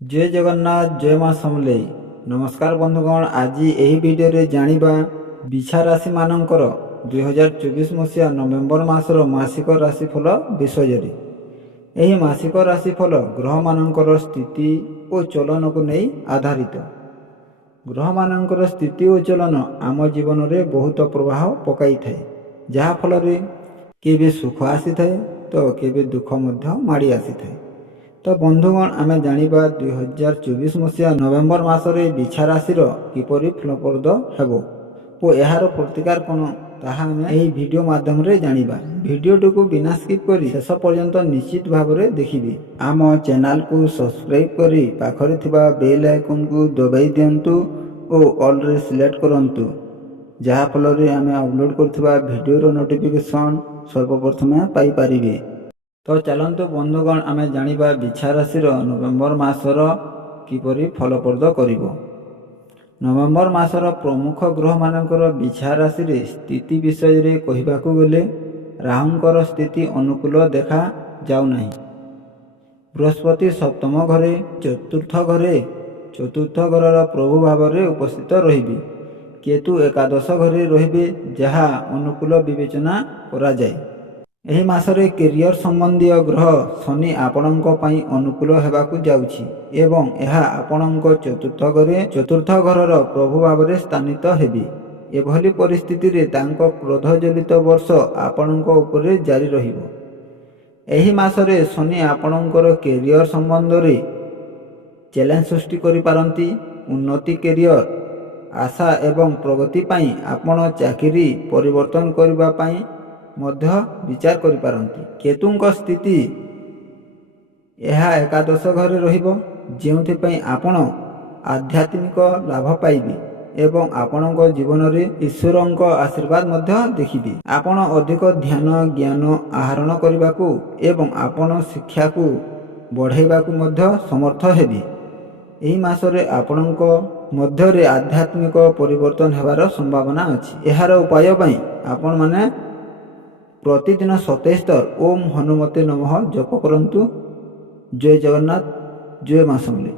जय जगन्नाथ जय माँ समलेई। नमस्कार बंधुगण, आज यही भिडियो जानिबा बिछा राशि मानकर 2024 मसीहा नवेम्बर मासर मासिक राशिफल विषय। यह मासिक राशिफल ग्रह मानकर स्थिति और चलन को नहीं आधारित। ग्रह मानकर स्थिति और चलन आम जीवन में बहुत प्रभाव पकाई थाए, जहा फल केबे सुख आसी थाए तो केबे दुख माड़ी आसी थाए। तो बंधुगण, आमे जानिबा 2024 मसीहा नवेम्बर मासरे बिछा राशिर किपरि फलप्रद हेबो और यार प्रतिकार कोन ताहा आमे एही वीडियो माध्यम रे जानिबा। वीडियो को बिना स्किप करी शेष पर्यंत निश्चित भाव में देखिबे। आम चैनल को सब्सक्राइब करी पाखरे थिबा बेल आइकन को दबाई दियंतु और ऑल रे सिलेक्ट करंतु, जहा फल रे आमे अपलोड करथिबा वीडियो रो नोटिफिकेशन सर्वप्रथमे पाई पारिबे। तो चलतु बंधुगण, आमे जानिबा बिछा राशि नवेम्बर मासर किपरि फलप्रद करिवो। नवेम्बर मासर प्रमुख ग्रह मानकर बिछा राशि स्थिति विषय रे कहिबाकू गले राहुंकर स्थिति अनुकूल देखा जाउ नाही। बृहस्पति सप्तम घरे चतुर्थ घरर प्रभु भाव में उपस्थित रहिबे। केतु एकादश घरे रहिबे, जहा अनुकूल विवेचना करा जाए। एही मासरे कैरियर संबंधी ग्रह शनि आपणक पई अनुकूल हेबाकू जाउछि एवं एहा आपणक चतुर्थ घरर प्रभु भाव में स्थानित हेबे। एभली परिस्थिति रे तांको क्रोध जनित वर्ष आपणक उपरे जारी रहिबो। एही मासरे शनि आपणकर कैरियर संबंध रे चैलेंज सृष्टि करि पारंती। उन्नति कैरियर आशा एवं प्रगति पई आपण चाकरी परिवर्तन करबा पई मध्य विचार करि पारंती। केतुंक स्थिति यह एकादश घरे रहिबो, जेउथि पई आपण आध्यात्मिक लाभ पाइबे एवं आपणक जीवन रे ईश्वरंक आशीर्वाद मध्य देखिबे। आपण अधिक ध्यान ज्ञान आहरण करिबाकू एवं आपण शिक्षा को बढ़ाइबाकू मध्य समर्थ हेबे। एही मासरे आपणक मध्य रे आध्यात्मिक परिवर्तन हेबार संभावना अछि। एहार उपाय पई आपण माने प्रतिदिन 27 थर ओम हनुमते नमः जप करंतु। जय जगन्नाथ जय माँ समलेई।